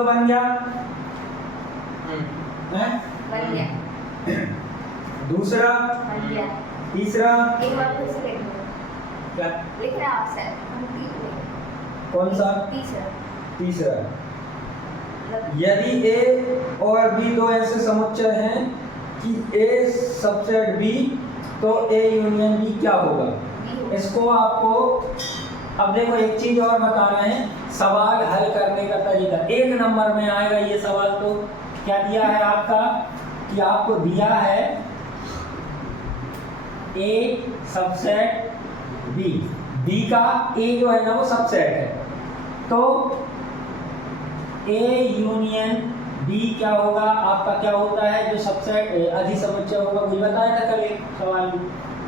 तो बन गया बन गया। दूसरा, बन गया। तीसरा, एक बार फिर से लिख लो। क्या लिख रहे हैं आप सर? कौन सा? तीसरा। तीसरा, यदि ए और बी दो ऐसे समुच्चय हैं कि ए सबसेट बी, तो ए यूनियन बी क्या होगा? इसको आपको अब देखो एक चीज और बता रहे हैं, सवाल हल करने का तरीका 1 नंबर में आएगा ये सवाल। तो क्या दिया है आपका कि आपको दिया है ए सबसेट बी, बी का ए जो है ना वो सबसेट है, तो ए यूनियन बी क्या होगा आपका? क्या होता है जो सबसेट अधिसमुच्चय होगा, वही बताया था कल एक सवाल में,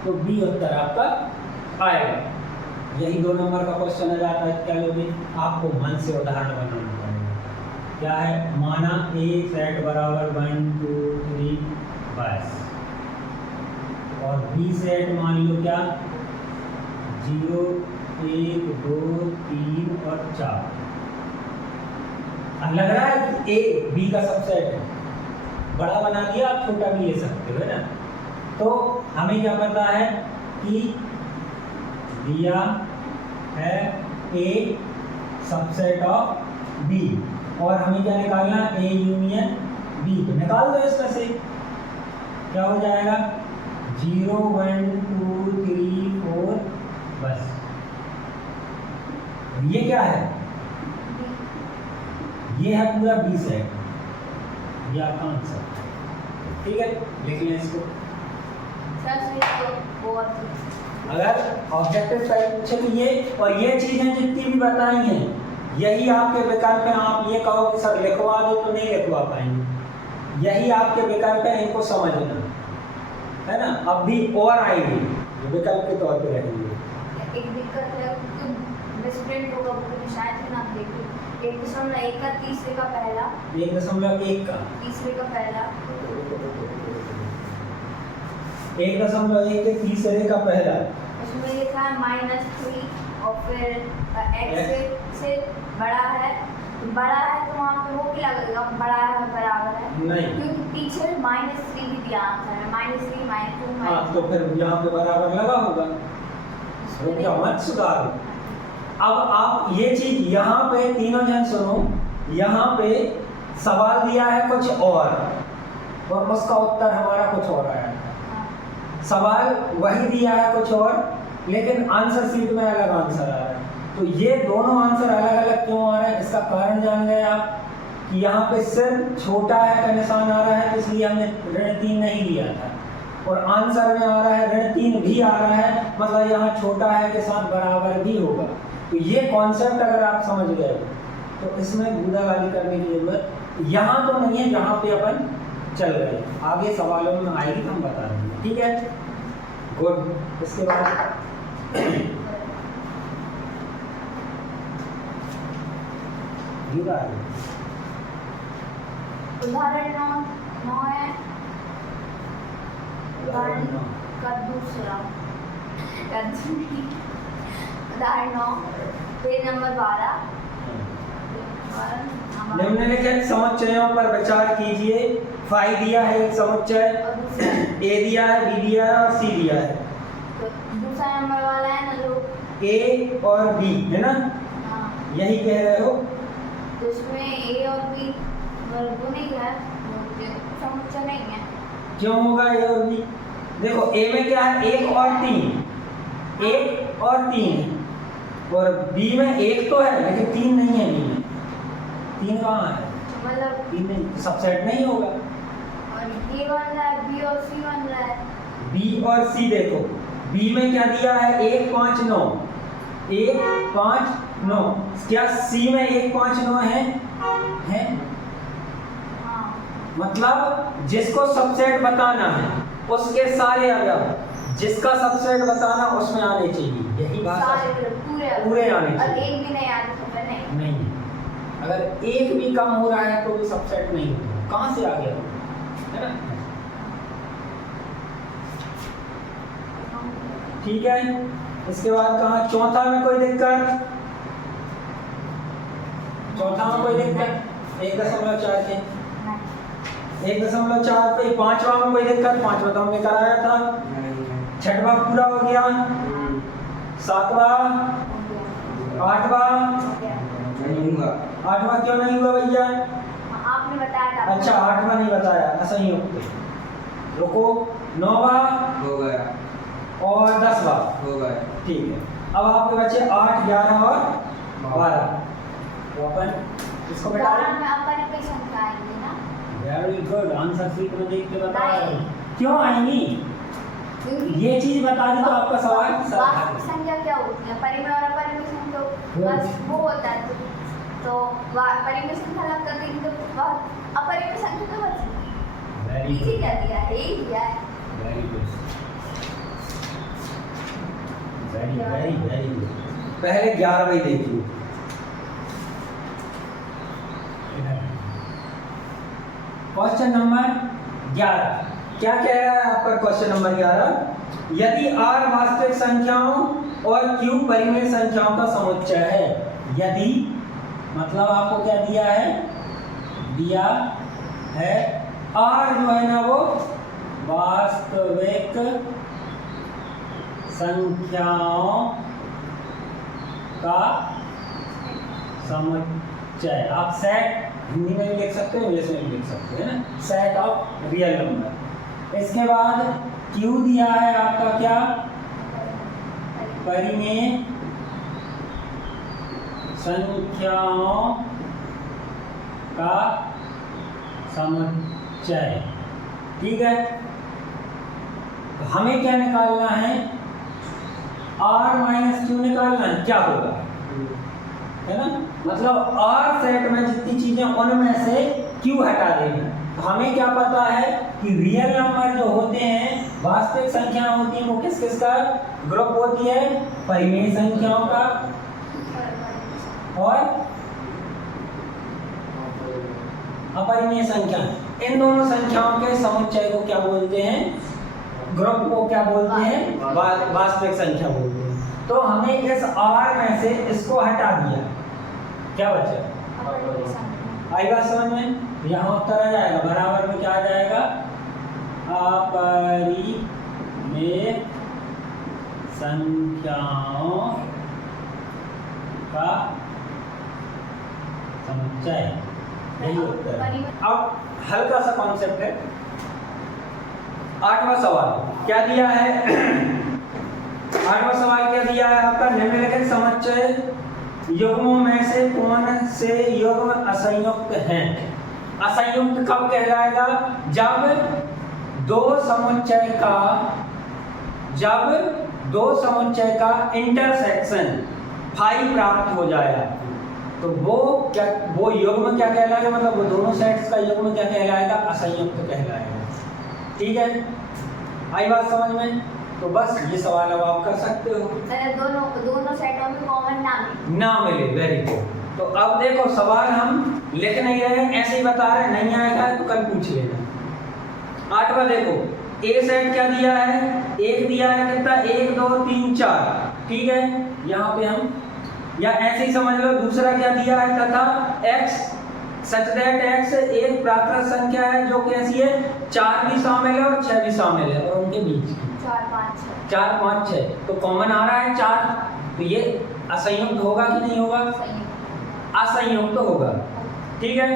तो बी उत्तर आपका आएगा। यही 2 नंबर का क्वेश्चन आ जाता है। क्या लोगे? आपको मन से उदाहरण बनाना पड़ेगा। क्या है? माना ए सेट बराबर 1 2 3 बस, और बी सेट मान लो क्या 0 1 2 3 और 4। अब लग रहा है कि ए बी का सबसेट है, बड़ा बना दिया, आप छोटा भी ले सकते हो, है ना? तो हमें क्या पता है कि दिया है ए सबसेट ऑफ बी, और हमें क्या निकालना है? A union B. तो निकाल दो इसमें से, क्या हो जाएगा 0 1 2 3 4 बस। ये क्या है? ये है पूरा बी सेट, ये आपका आंसर। ठीक है, लिख लें इसको। अगर ऑब्जेक्टिव टाइप पूछे तो ये और ये चीजें जितनी भी बताई हैं, यही आपके विकल्प में आप ये कहो कि सर लिखवा दो, तो नहीं लिखवा पाएंगे। यही आपके विकल्प है, इनको समझना है ना। अब भी और आएंगे विकल्प के तौर पे रहेंगे। एक दिक्कत है कि मिसप्रिंट होगा, वो शायद ही ना देखे। 1.1 का तीसरे का पहला, 1.1 का तीसरे का पहला, 1.1 के तीसरे का पहला, उसमें लिखा है -3 और फिर x से बड़ा है। बड़ा है तो वहाँ पे वो भी लगेगा बड़ा है बराबर है, नहीं, क्योंकि पीछे -3 भी दिया आंसर है, -3 -2 हाँ, तो फिर यहाँ पे बराबर लगा होगा। रुक मत सुधारो। अब आप ये चीज यहाँ पे तीनों जन सुनो, यहाँ पे सवाल दिया है कुछ और उसका उत्तर हमारा कुछ और आया है। सवाल वही दिया है कुछ और, लेकिन आंसर शीट में अलग आंसर आ रहा है। तो ये दोनों आंसर अलग अलग क्यों आ रहे हैं, इसका कारण जान गए आप कि यहाँ पे सिर्फ छोटा है का निशान आ रहा है, इसलिए हमने ऋण 3 नहीं दिया था, और आंसर में आ रहा है ऋण 3 भी आ रहा है, मतलब यहाँ छोटा है के साथ बराबर भी होगा। तो ये कॉन्सेप्ट अगर आप समझ गए तो इसमें बूंदाबांदी करने की जरूरत यहाँ तो नहीं है, जहाँ पे अपन चल रहे हैं। आगे सवालों में आएगी तो हम बता देंगे। ठीक है, गुड। इसके बाद उदाहरण 9 है। उदाहरण का दूसरा उदाहरण 9 पेज नंबर 12। निम्नलिखित समुच्चयों पर विचार कीजिए। फाई दिया है एक समुच्चय, ए दिया है, बी दिया है और सी दिया है। तो दूसरा नंबर वाला है ना जो ए और बी है ना, हाँ, यही कह रहे हो। तो इसमें ए और बी वो नहीं है, समुच्चय नहीं है। क्यों होगा ए और बी? देखो ए में क्या है 1 और 3, 1 और 3, और बी में 1 तो है लेकिन 3 नहीं है। बी में 3 कहाँ है? मतलब 3 नहीं, सबसेट नहीं होगा। और ये बन रहा है, बी और सी बन रहा है। बी और सी देखो, बी में क्या दिया है 1 5 9, 1 5 9, क्या सी में 1 5 9 है? हाँ, मतलब जिसको सबसेट बताना है उसके सारे अवयव जिसका सबसेट बताना उसमें आने चाहिए। यही बात सारे पूरे आने और चाहिए। एक भी नहीं आते तो फिर नहीं, अगर एक भी कम हो रहा है तो भी सबसेट नहीं होगा। कहाँ से आ गया है ना? ठीक है, इसके बाद कहा चौथा में कोई दिक्कत? चौथा में कोई दिक्कत 1.4 के नहीं 1.4 पे 5वां में कोई दिक्कत? 5वां तो हमने कराया था। 6वां पूरा हो गया, 7वां, हो 8वां, गया 8वां क्यों नहीं हुआ भैया? आपने बताया था। अच्छा 8वां नहीं बताया, असंयुक्त। रुको, 9वां हो गया और 10वां, हो गया। ठीक है। अब आपके बचे 8, 11 और 12। तो अपन इसको बेटा 12 में अपरिमेय संख्या आएगी ना? वेरी गुड, आंसर शीट में देख के बता रहे नहीं। हो। क्यों आएंगी? ये चीज बता दी तो आपका सवाल वास्तविक संख्या क्या होती है? परिमेय और अपरिमेय संख्या बस वो होता है। तो परिमेय संख्या अलग कर देंगे तो अपरिमेय संख्या तो बचेगी। वेरी इजी क्या दिया है? यही दिया है। Very good, very very very good. पहले 11वां देखिए। क्वेश्चन नंबर 11 क्या कह रहा है आपका? क्वेश्चन नंबर 11, यदि R वास्तविक संख्याओं और Q परिमेय संख्याओं का समुच्चय है। यदि मतलब आपको क्या दिया है? दिया है R जो है ना वो वास्तविक संख्याओं का समुच्चय। आप सेट हिंदी में भी लिख सकते हो, इंग्लिश में भी लिख सकते हैं ना, सेट ऑफ रियल नंबर। इसके बाद Q दिया है आपका क्या? परिमेय संख्याओं का समुच्चय, ठीक है। तो हमें क्या निकालना है? R माइनस Q निकालना है। क्या होगा, है ना? मतलब R सेट में जितनी चीजें उनमें से Q हटा देना। तो हमें क्या पता है कि रियल नंबर जो होते हैं, वास्तविक संख्या होती है, वो किस किस का ग्रुप होती है? परिमेय संख्याओं का और अपरिमेय संख्या। इन दोनों संख्याओं के समुच्चय को क्या बोलते हैं? ग्रुप को क्या बोलते हैं? वास्तविक संख्या बोलते हैं। तो हमें इस R में से इसको हटा दिया, क्या बचा? अपरिमेय संख्या। आई बात समझ में? यहाँ उत्तर आ जाएगा, बराबर में क्या आ जाएगा? अपरिमेय संख्याओं का समुच्चय, यही उत्तर है। अब हल्का सा कॉन्सेप्ट है। 8वां सवाल क्या दिया है? 8वां सवाल क्या दिया है आपका? निम्नलिखित समुच्चय युग्मों में से कौन से युग्म असंयुक्त हैं? असंयुक्त कब कहलाएगा? जब दो समुच्चय का इंटरसेक्शन 5 प्राप्त हो जाएगा। तो वो युग्म क्या कहलाएगा? मतलब वो दोनों सेट्स का युग्म क्या कहलाएगा? असंयुक्त कहलाएगा, ठीक है। आई बात समझ में? तो बस ये सवाल अब आप कर सकते हो। दोनों सेटों में कॉमन ना मिले, वेरी गुड। तो अब देखो सवाल हम लिख नहीं रहे, ऐसे ही बता रहे, नहीं आएगा तो कल पूछ लेना। 8वां देखो, ए सेट क्या दिया है? 1 दिया है, कितना? 1 2 3 4, ठीक है। यहाँ पे हम या ऐसे ही समझ लो, दूसरा क्या दिया है? तथा x सच दैट x एक प्राकृत संख्या है जो कैसी है? 4 भी शामिल है और 6 भी शामिल है, और उनके बीच 4 5 6 4 5 6, तो कॉमन आ रहा है 4। तो ये असंयुक्त होगा कि नहीं होगा? असंयुक्त होगा, ठीक है।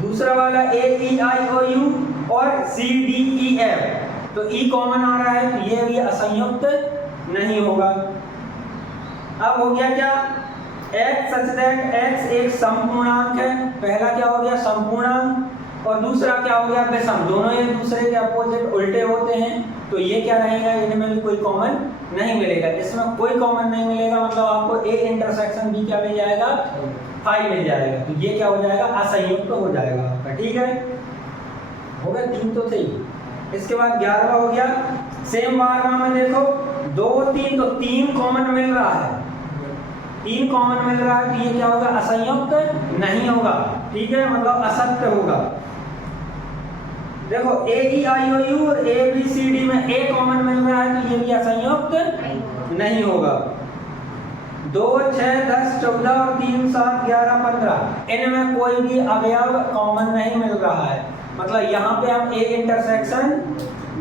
दूसरा वाला A E I O U और C D E F, तो E कॉमन आ रहा है, तो ये भी असंयुक्त नहीं होगा। अब हो गया क्या? x सच दैट x एक संपूर्णांक है। पहला क्या हो गया? संपूर्णांक। और दूसरा क्या हो गया? विषम। दोनों एक दूसरे के अपोजिट उल्टे होते हैं, तो ये क्या रहेगा? इनमें भी कोई कॉमन नहीं मिलेगा। इसमें कोई कॉमन नहीं मिलेगा, मतलब आपको A इंटरसेक्शन B क्या मिल जाएगा? 5 मिल जाएगा। तो ये क्या हो जाएगा? असंयुक्त हो जाएगा आपका, ठीक है। हो गया, 3 तो थे ही। इसके बाद 11वां हो गया। सेम 12वां में देखो 2 3, तो 3 कॉमन मिल रहा है, 3 कॉमन मिल रहा है, तो ये क्या होगा? असंयुक्त नहीं होगा, ठीक है, मतलब असत्य होगा। देखो A E I O U और A B C D में A कॉमन मिल रहा है, तो ये भी असंयुक्त नहीं होगा। 2, 6, 10, 14 और 3, 7, 11, 15 इनमें कोई भी अवयव कॉमन नहीं मिल रहा है। मतलब यहाँ पे हम ए इंटरसेक्शन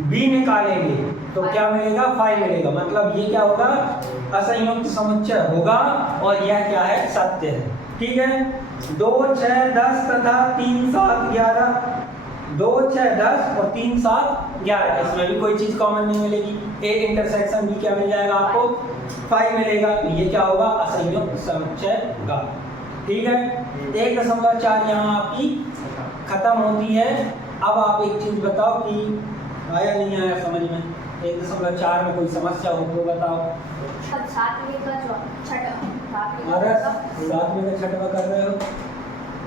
बी निकालेंगे तो क्या मिलेगा? 5 मिलेगा। मतलब ये क्या होगा? असंयुक्त समुच्चय होगा और यह क्या है? सत्य है। ठीक है। 2, 6, 10 तथा 3, 7, 11 2, 6, 10 और 3, 7, 11 इसमें भी कोई चीज कॉमन नहीं मिलेगी। ए इंटरसेक्शन बी क्या मिल जाएगा आपको? 5 मिलेगा। तो ये क्या होगा? असंयुक्त समुच्चय होगा। ठीक है। 1.4 यहाँ आपकी खत्म होती है। अब आप एक चीज बताओ कि आया नहीं आया समझ में? 1.4 में कोई समस्या हो तो बताओ। अब 7वें का छठा अरे 7वें का छठवा कर रहे हो।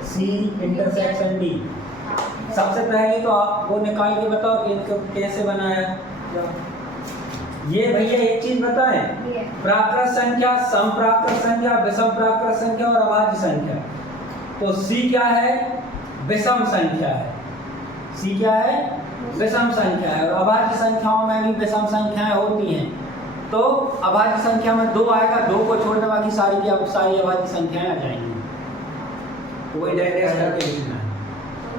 C intersection D. सबसे पहले तो आप वो निकाल के बताओ कि इनको कैसे बनाया। ये भैया एक चीज बताएं, प्राकृत संख्या, समप्राकृत संख्या, विषम प्राकृत संख्या और अभाज्य संख्या। तो सी क्या है? विषम संख्या है। सी क्या है? विषम संख्या है। और अभाज्य संख्याओं में भी विषम संख्याएं होती हैं। तो अभाज्य संख्या में 2 आएगा, 2 को छोड़ने बाकी सारी की सारी अभाज्य संख्याएं आ जाएंगी। तो वही डायरेक्ट करके लिखना है।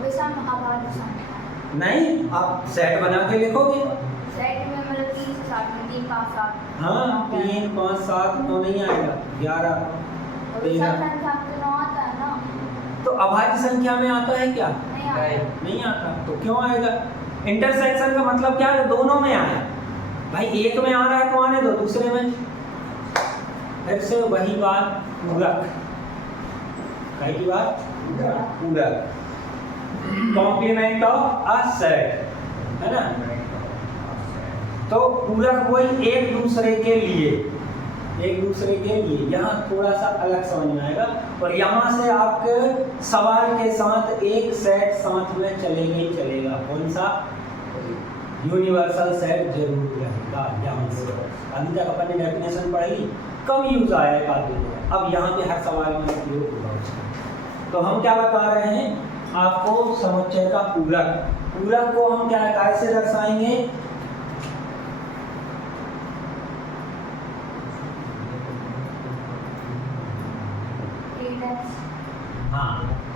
विषम अभाज्य संख्या नहीं, आप सेट बना के लिखोगे। सेट में मतलब 3 से 7 में 3, 5, 7। हाँ 3, 5, 7 तो नहीं आएगा। 11, 13 संख्या में 9 आता है ना। तो अभाज्य संख्या में आता है क्या? नहीं आता। नहीं आता। तो क्यों आएगा? इंटरसेक्शन का मतलब क्या है? दोनों में आया। भाई एक में आ रहा है तो आने दो, दूसरे में फिर से वही बात पूरक। कई की बात पूरक। कॉम्प्लीमेंट ऑफ अ सेट है ना। तो पूरक वही एक दूसरे के लिए, एक दूसरे के लिए। यहाँ थोड़ा सा अलग समझ में आएगा। और यहाँ से आपके सवाल के साथ एक सेट साथ में चलेगा ही चलेगा। कौन सा? यूनिवर्सल सेट जरूर रहेगा। यहाँ से अभी तक अपन ने डेफिनेशन पढ़ी, कम यूज आया है बात। अब यहाँ पे हर सवाल में उपयोग होगा उसका। तो हम क्या बता रहे हैं आपको? समुच्चय का पूरक। पूरक को हम क्या कैसे दर्शाएंगे? हाँ,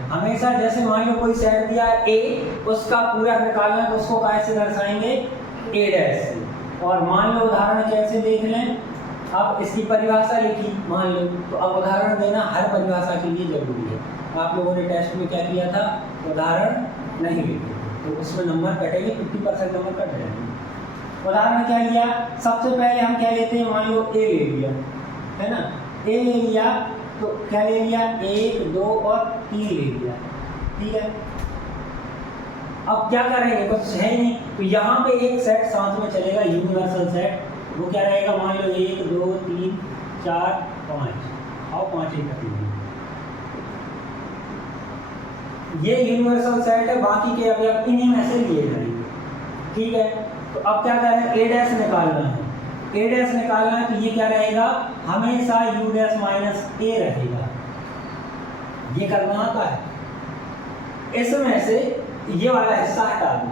हमेशा जैसे मान लो कोई सेट दिया है ए, उसका पूरक निकालना है तो उसको कैसे दर्शाएंगे? ए डैश से। और मान लो उदाहरण कैसे देख लें, आप इसकी परिभाषा लिखी मान लो, तो अब उदाहरण देना हर परिभाषा के लिए जरूरी है। आप लोगों ने टेस्ट में क्या किया था? उदाहरण नहीं लिखे तो उसमें नंबर कटेंगे, 50% नंबर कट जाएंगे। उदाहरण क्या लिया? सबसे पहले हम क्या लेते हैं? मान लो ए ले लिया है ना। ए ले लिया तो क्या ले लिया? 1, 2 और 3 ले लिया। ठीक है। अब क्या करेंगे? कुछ है नहीं। तो यहाँ पे एक सेट साथ में चलेगा, यूनिवर्सल सेट। वो क्या रहेगा? मान लो 1, 2, 3, 4, 5 और 5 ही करेंगे। ये यूनिवर्सल सेट है। बाकी के अवयव इन्हीं में से लिए जाएंगे। ठीक है। तो अब क्या करें? ए डैश निकालना है। ए डैश निकालना है तो ये क्या रहेगा? हमेशा यू डैश माइनस ए रहेगा। ये करना आता है। इसमें से ये वाला हिस्सा हटा दो,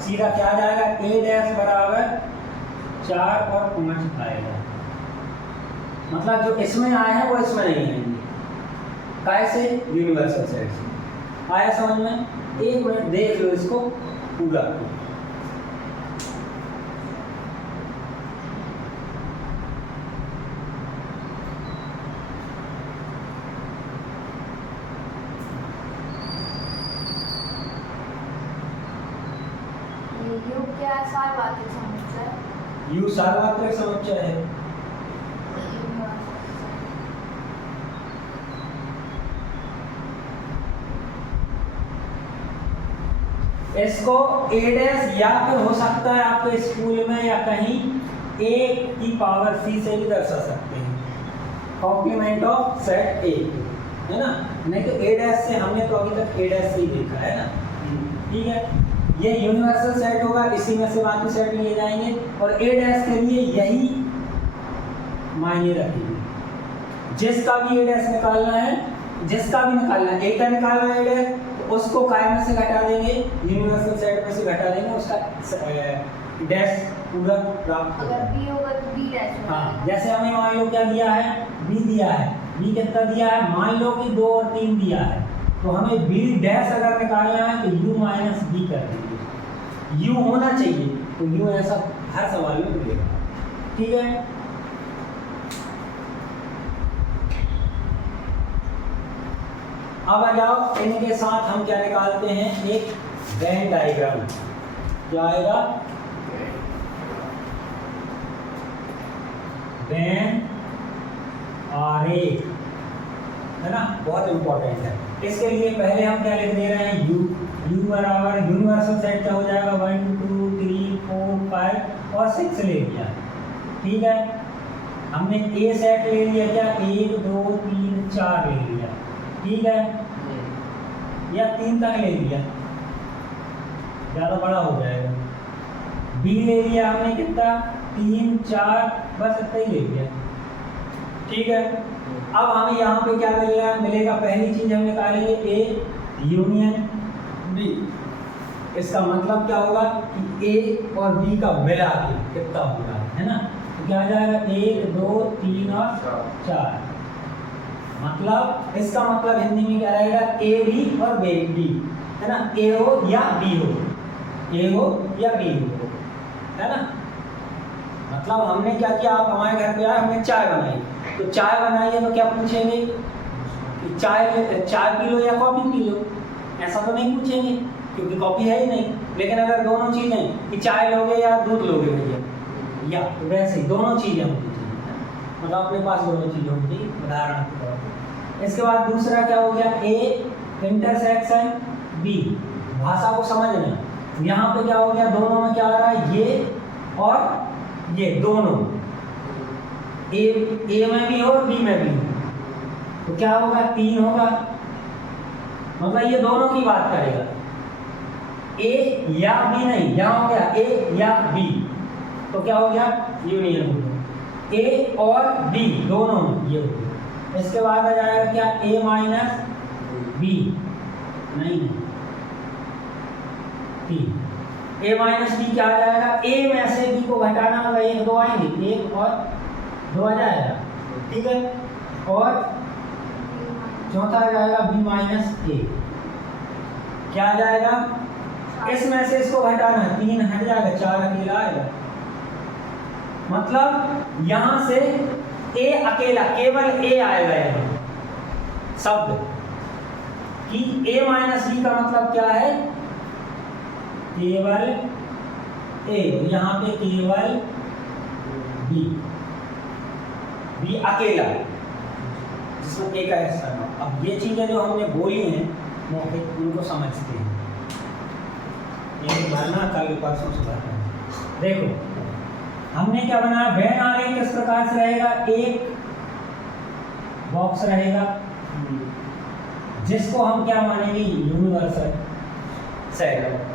सीधा क्या आ जाएगा? ए डैश बराबर 4 और 5 आएगा। मतलब जो इसमें आए हैं वो इसमें नहीं आएंगे। कैसे? यूनिवर्सल सेट से। आया समझ में? एक मिनट देख लो इसको पूरा। यू क्या सार्वत्रिक समुच्चय? यू सार्वत्रिक समुच्चय है। इसको ए डैश या फिर हो सकता है आपके स्कूल में या कहीं ए की पावर सी से भी दर्शा सकते हैं। कॉम्प्लीमेंट ऑफ सेट ए है ना। नहीं तो ए डैश से हमने तो अभी तक ए डैश से ही देखा है ना। ठीक है। ये यूनिवर्सल सेट होगा, इसी में से बाकी सेट लिए जाएंगे और ए डैश के लिए यही मायने रखेंगे। जिसका भी ए डैश निकालना है, जिसका भी निकालना है, ए का निकालना है ए डैश, तो उसको काय में से घटा देंगे, यूनिवर्सल सेट में से घटा देंगे, उसका डैश पूरक प्राप्त होगा। अगर बी होगा तो बी डैश होगा। हाँ, जैसे हमें मान लो क्या दिया है, बी दिया है, बी कितना दिया है, मान लो कि 2 और 3 दिया है, तो हमें बी डैश अगर निकालना है तो यू माइनस बी कर देंगे। यू होना चाहिए तो यू ऐसा हर सवाल में मिलेगा, ठीक है। अब आ जाओ, इनके साथ हम क्या निकालते हैं, एक वेन डायग्राम। क्या आएगा, वेन आरेख, है ना, बहुत इंपॉर्टेंट है। इसके लिए पहले हम क्या लिख दे रहे हैं, यू बराबर यूनिवर्सल सेट क्या हो जाएगा, 1 2 3 4 5 और 6 ले लिया, ठीक है। हमने ए सेट ले लिया, क्या 1 2 3 4 ले लिया, ठीक है, या 3 तक ले लिया, ज़्यादा बड़ा हो जाएगा। बी ले लिया हमने कितना, 3 4, बस इतना ही ले लिया, ठीक है। अब हमें यहाँ पे क्या मिलेगा, पहली चीज हम निकालेंगे ए यूनियन बी। इसका मतलब क्या होगा कि ए और बी का मिला के कितना होगा, है ना, तो क्या आ जाएगा, 1 2 3 और 4। मतलब इसका मतलब हिंदी में क्या रहेगा, ए भी और बी, है ना, ए हो या बी हो, ए हो या बी हो, है ना। मतलब हमने क्या किया, आप हमारे घर पे आए, हमने चाय बनाई, तो चाय बनाई है तो क्या पूछेंगे कि चाय पी लो या कॉफ़ी पी लो, ऐसा तो नहीं पूछेंगे क्योंकि कॉफ़ी है ही नहीं। लेकिन अगर दोनों चीज़ें कि चाय लोगे या दूध लोगे भैया, या तो वैसे ही दोनों चीज़ें होती चाहिए, मतलब अपने पास दोनों चीज़ें होती, उदाहरण के तौर पर। इसके बाद दूसरा क्या हो गया, ए इंटरसेक्शन बी, भाषा को समझना। यहाँ पे क्या हो गया, दोनों में क्या आ रहा है, ये और ये दोनों, ए में भी हो और बी में भी हो, तो क्या होगा, 3 होगा, मतलब ये दोनों की बात करेगा, ए या बी नहीं, यहाँ हो गया ए या बी, तो क्या हो गया, यूनियन हो गया, ए और बी दोनों में ये हो गया। इसके बाद आ जाएगा क्या, ए माइनस बी, नहीं ए माइनस बी क्या आ जाएगा, ए में से बी को घटाना, मतलब 1 2 आएंगे, 1 और 2 आ जाएगा, ठीक है। और चौथा आ जाएगा बी माइनस ए, क्या आ जाएगा, इसमें से इसको घटाना, 3 हट जाएगा, 4 अकेला आएगा। मतलब यहां से ए अकेला, केवल ए आएगा यहाँ शब्द कि ए माइनस बी का मतलब क्या है, केवल ए, यहाँ पे केवल बी, बी अकेला जिसमें ए का हिस्सा ना। अब ये चीजें जो हमने बोली हैं मौके उनको समझते हैं, ये भरना कल परसों से भरना। देखो हमने क्या बनाया, वेन आरेख किस प्रकार से रहेगा, एक बॉक्स रहेगा जिसको हम क्या मानेंगे, यूनिवर्सल सेट।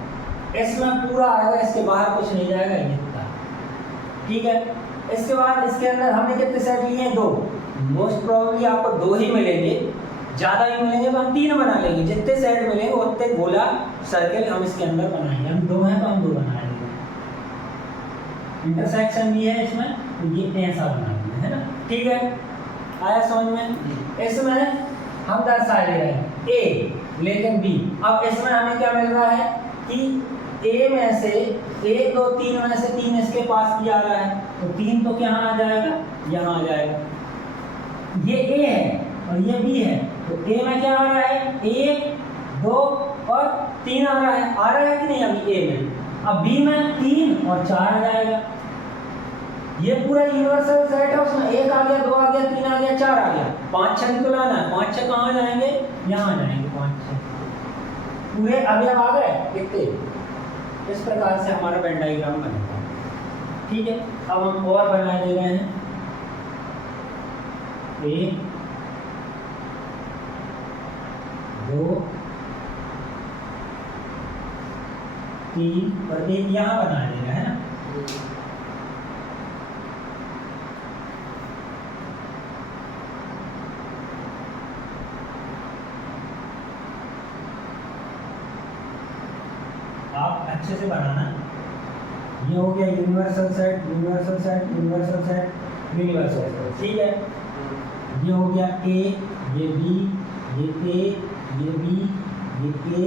इसमें पूरा आएगा, इसके बाहर कुछ नहीं जाएगा, ये इतना, ठीक है। इसके बाद इसके अंदर हमने कितने सेट लिए हैं, 2, मोस्ट प्रोबेबली आपको 2 ही मिलेंगे, ज़्यादा ही मिलेंगे तो हम 3 बना लेंगे, जितने सेट मिलेंगे उतने गोला सर्कल हम इसके अंदर बनाएंगे। हम 2 हैं तो हम 2 बना लेंगे, इंटरसेक्शन भी है इसमें, तो ये ऐसा बना लेंगे, है ना, ठीक है, आया समझ में। इसमें हम दर्शा ले रहे हैं ए लेकिन बी। अब इसमें हमें क्या मिल रहा है कि ए में से 1 2 3 में से 3 इसके पास भी आ रहा है, तो 3 तो क्या आ जाएगा, यहाँ आ जाएगा। ये ए है और ये बी है, तो ए में क्या आ रहा है, 1 2 और 3 आ रहा है कि नहीं अभी ए में। अब बी में 3 और 4 आ जाएगा। ये पूरा यूनिवर्सल सेट है, उसमें 1 आ गया, 2 आ गया, 3 आ गया, 4 आ गया, 5 6 तो लाना है। 5 6 कहाँ जाएंगे, यहाँ जाएंगे 5 6, पूरे अवयव आ गए कितने। इस प्रकार से हमारा वेन डायग्राम बनेगा, ठीक है। अब हम और बना दे रहे हैं, 1 2 3 और 1 यहाँ बना देगा, है ना। आप अच्छे से बनाना, ये हो गया universal set, universal set, universal set, universal set, ठीक है। ये हो गया ए, ये बी, ये ए, ये बी, ये ए,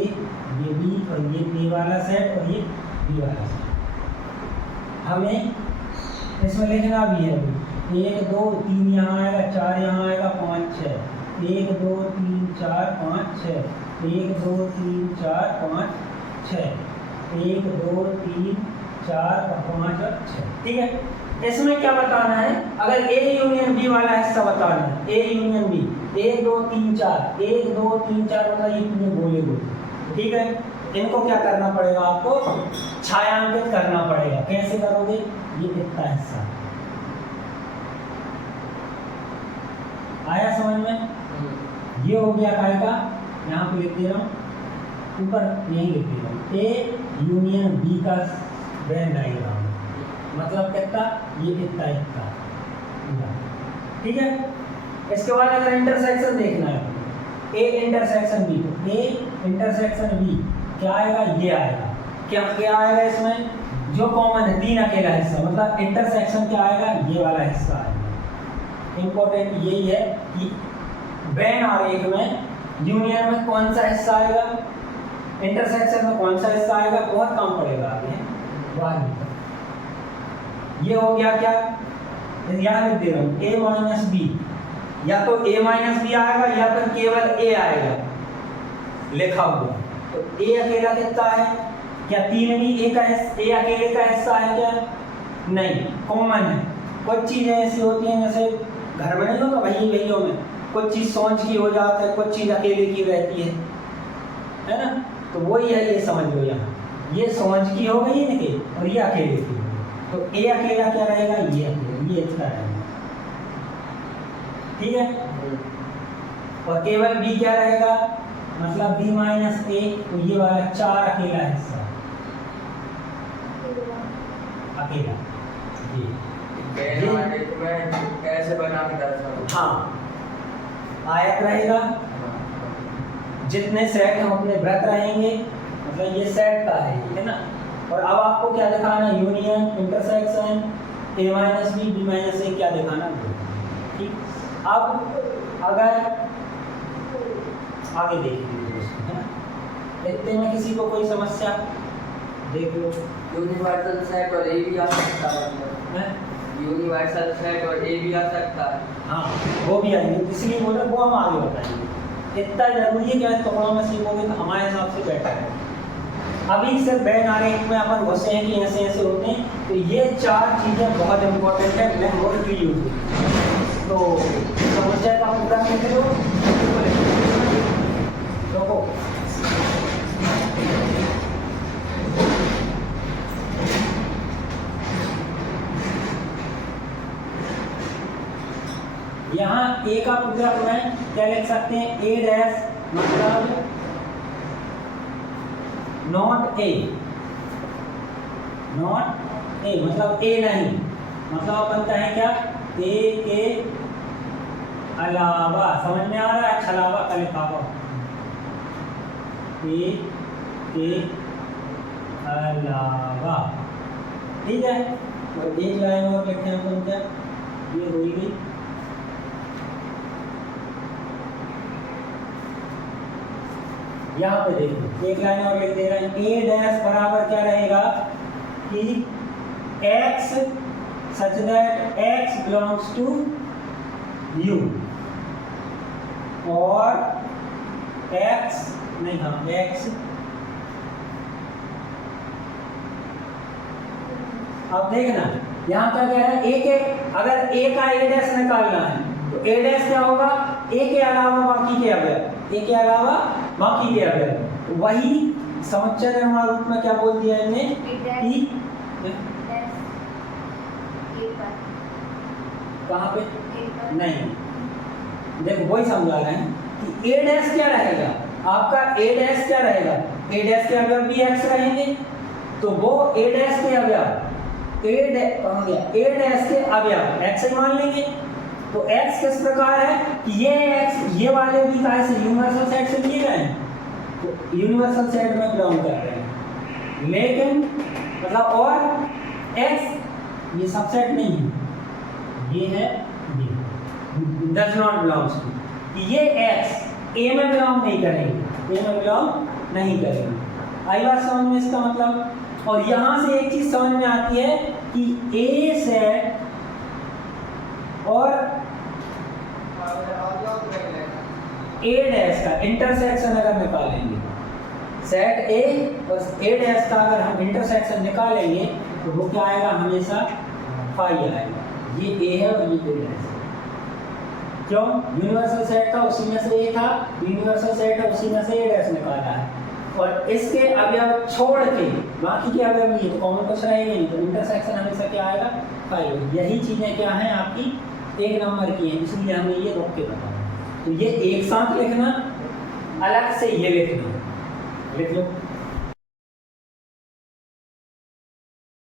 ये बी और ये ए वाला सेट और ये बी वाला सेट। हमें इसमें लिखना भी है अभी 1 2 3 यहाँ आएगा, 4 यहाँ आएगा, 5 6, 1 2 3 4 5 6, 1 2 3 4 5 6, 1 2 3 4 5 और 6, ठीक है। इसमें क्या बताना है, अगर ए यूनियन बी वाला हिस्सा बताना है, ए यूनियन बी 1 2 3 4, 1 2 3 4 मतलब ये पूरे गोले गोले, ठीक है। इनको क्या करना पड़ेगा, आपको छायांकित करना पड़ेगा। कैसे करोगे, ये इतना हिस्सा आया समझ में। ये हो गया काय का, यहाँ पे लिख दे रहा हूँ, ऊपर यही लिख दे रहा हूँ, ए यूनियन बी का वेन डायग्राम, मतलब कितना, ये इतना इतना, ठीक है। इसके बाद अगर इंटरसेक्शन देखना है, ए इंटरसेक्शन बी, तो ए इंटरसेक्शन बी क्या आएगा, ये आएगा। क्या क्या आएगा इसमें, जो कॉमन है 3 अकेला हिस्सा, मतलब इंटरसेक्शन क्या आएगा, ये वाला हिस्सा आएगा। इंपॉर्टेंट यही है कि वेन आरेख में यूनियन में कौन सा हिस्सा आएगा, इंटरसेक्शन में कौन सा हिस्सा आएगा, बहुत कम पड़ेगा आगे बाद। ये हो गया क्या, यहाँ लिख दे रहा हूँ, ए माइनस बी, या तो ए माइनस बी आएगा या फिर केवल ए आएगा लिखा हुआ। तो ए अकेला कितना है, क्या 3 भी ए का ए अकेले का हिस्सा है क्या, नहीं, कॉमन है। कुछ चीजें ऐसी होती हैं जैसे घर में नहीं होता भाई भैयों में, कुछ चीज सोच की हो जाता है, कुछ चीज अकेले की रहती है ना। तो वही है, ये समझ लो, यहाँ ये सोच की हो गई इनके और ये अकेले की हो गई। तो ए अकेला क्या रहेगा, ये इतना रहेगा, ठीक है। और केवल बी क्या रहेगा, मतलब बी माइनस ए, तो ये वाला 4 अकेला हिस्सा अकेला, कैसे बना के दर्शाओ, हाँ आयत रहेगा, जितने सेट हम अपने वृत्त रहेंगे, मतलब ये सेट का है ना। और अब आपको क्या दिखाना है, यूनियन, इंटरसेक्शन, ए माइनस बी, बी माइनस ए, क्या दिखाना है, ठीक। अब अगर आगे देख लीजिए है ना, इतने में किसी को कोई समस्या, देख लो। यूनिवर्सल सेट और ए भी आ सकता है, यूनिवर्सल सेट और ए भी आ सकता है, हाँ वो भी आएंगे, इसलिए बोले वो हम आगे बताएंगे। इतना जरूरी है कि आज टुकड़ों में सीखोगे तो हमारे हिसाब से बेटर है। अभी सिर्फ वेन आरेख में अपन घुसे हैं कि ऐसे ऐसे होते हैं, तो ये 4 चीज़ें बहुत इंपॉर्टेंट है, मैं बहुत की यूज तो समस्या का पूरा लिख लो, देखो यहाँ ए का पूरा में क्या लिख सकते हैं, ए डैश मतलब नॉट ए, नॉट ए मतलब ए नहीं, मतलब अपन कहें क्या, ए के अलावा, समझ में आ रहा है, अच्छा अलावा का लिखा हुआ, ए के अलावा, ठीक है। और एक लाइन और लिखते हैं अपन, क्या ये हुई गई, यहाँ पे देखो एक लाइन और लिख दे रहे हैं, ए डैश बराबर क्या रहेगा कि x such that x belongs to u और x नहीं, हाँ x, अब देखना यहाँ क्या कह रहा है, ए के अगर a का a डैश निकालना है तो a डैश क्या होगा, a के अलावा बाकी के अवयव, ए के अलावा बाकी के अवयव, वही समुच्चय निर्माण रूप में क्या बोल दिया इन्हें कि कहाँ पे नहीं, देखो वही समझा रहे हैं कि ए डैश क्या रहेगा, आपका ए डैश क्या रहेगा, ए डैश के अवयव भी एक्स रहेंगे, तो वो ए डैश के अवयव ए डैश के अवयव एक्स ही मान लेंगे। तो x किस प्रकार है कि ये x ये वाले भी कहाँ से यूनिवर्सल सेट से लिए गए हैं, तो यूनिवर्सल सेट में बिलोंग कर रहे हैं, लेकिन मतलब और x ये सबसेट नहीं है, ये है डज नॉट बिलोंग्स टू, ये x a में बिलोंग नहीं करेंगे, a में बिलोंग नहीं करेंगे। आई बात समझ में इसका मतलब। और यहां से एक चीज समझ में आती है कि a सेट और a डैश का इंटरसेक्शन अगर निकालेंगे, सेट a और a डैश का अगर हम इंटरसेक्शन निकालेंगे तो वो क्या आएगा, हमेशा फाई आएगा। ये a है और ये a डैश है। क्यों? यूनिवर्सल सेट था उसी में से a था, यूनिवर्सल सेट है उसी में से a डैश निकाला है, और इसके अवयव छोड़ के बाकी के अवयव नहीं तो कॉमन कुछ रहेंगे नहीं, तो इंटरसेक्शन हमेशा क्या आएगा, फाई। यही चीजें क्या हैं आपकी 1 नंबर की हैं, इसलिए हमें ये रोक के बताओ। तो ये एक साथ लिखना, अलग से ये लिखना, लिख लो।